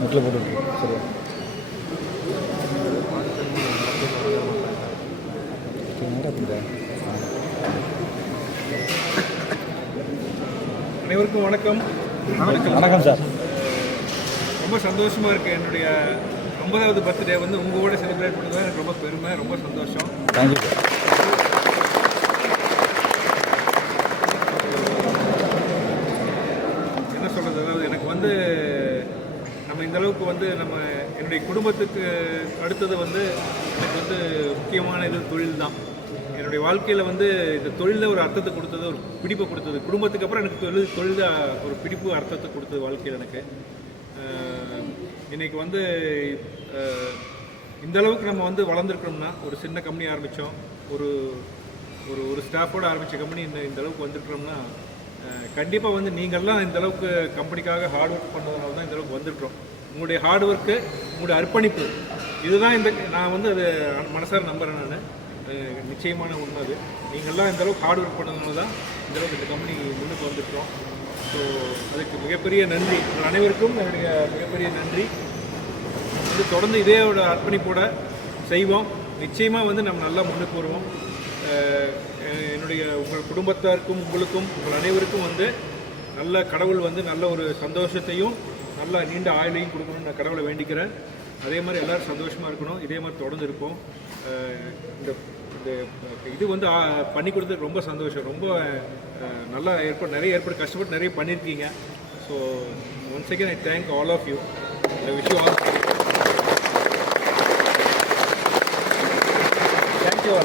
முட்டில் போட்டு சரி. அனைவருக்கும் வணக்கம். வணக்கம் சார். ரொம்ப சந்தோஷமாக இருக்குது. என்னுடைய 50வது பர்த்டே வந்து உங்களோட செலிப்ரேட் பண்ணுறது எனக்கு ரொம்ப பெருமை, ரொம்ப சந்தோஷம். Thank you sir. என்ன சொல்கிறது, அதாவது எனக்கு வந்து நம்ம இந்தளவுக்கு வந்து என்னுடைய குடும்பத்துக்கு அடுத்தது வந்து எனக்கு வந்து முக்கியமான இது தொழில் தான். என்னுடைய வாழ்க்கையில் வந்து இந்த தொழிலில் ஒரு அர்த்தத்தை கொடுத்தது, ஒரு பிடிப்பை கொடுத்தது. குடும்பத்துக்கு அப்புறம் எனக்கு தொழில் ஒரு பிடிப்பு, அர்த்தத்தை கொடுத்தது வாழ்க்கையில் எனக்கு. இன்றைக்கி வந்து இந்த அளவுக்கு நம்ம வந்து வளர்ந்துருக்கோம்னா, ஒரு சின்ன கம்பெனி ஆரம்பித்தோம், ஒரு ஒரு ஒரு ஸ்டாஃபோடு ஆரம்பித்த கம்பெனி இந்த அளவுக்கு வந்துருக்கிறோம்னா, கண்டிப்பாக வந்து நீங்கள்லாம் இந்த அளவுக்கு கம்பெனிக்காக ஹார்ட் ஒர்க் பண்ணதுனால தான் இந்த அளவுக்கு வந்துருக்கிறோம். உங்களுடைய ஹார்ட் ஒர்க்கு, உங்களுடைய அர்ப்பணிப்பு, இதுதான் நான் வந்து அது மனசார நம்புகிறேன். நான் நிச்சயமான உண்மை அது. நீங்கள்லாம் இந்த அளவுக்கு ஹார்ட் ஒர்க் பண்ணதுனால தான் இந்த அளவுக்கு இந்த கம்பெனி முன்னுக்கு வந்துருக்கிறோம். ஸோ அதுக்கு மிகப்பெரிய நன்றி. உங்கள் அனைவருக்கும் என்னுடைய மிகப்பெரிய நன்றி. இது தொடர்ந்து இதேயோட அர்ப்பணிப்போட செய்வோம். நிச்சயமாக வந்து நம்ம நல்லா முன்னுக்கு வருவோம். உங்கள் குடும்பத்தாருக்கும் உங்களுக்கும் உங்கள் அனைவருக்கும் வந்து நல்ல கடவுள் வந்து நல்ல ஒரு சந்தோஷத்தையும் நல்ல நீண்ட ஆயுளையும் கொடுக்கணும்னு நான் கடவுளை வேண்டிக்கிறேன். அதே மாதிரி எல்லோரும் சந்தோஷமாக இருக்கணும். இதே மாதிரி தொடர்ந்து இருப்போம். இந்த இது வந்து பண்ணி கொடுத்தது ரொம்ப சந்தோஷம். ரொம்ப நல்லா நிறைய ஏற்பாடு கஷ்டப்பட்டு நிறைய பண்ணியிருக்கீங்க. So once again I thank all of you. I wish you all. Thank you.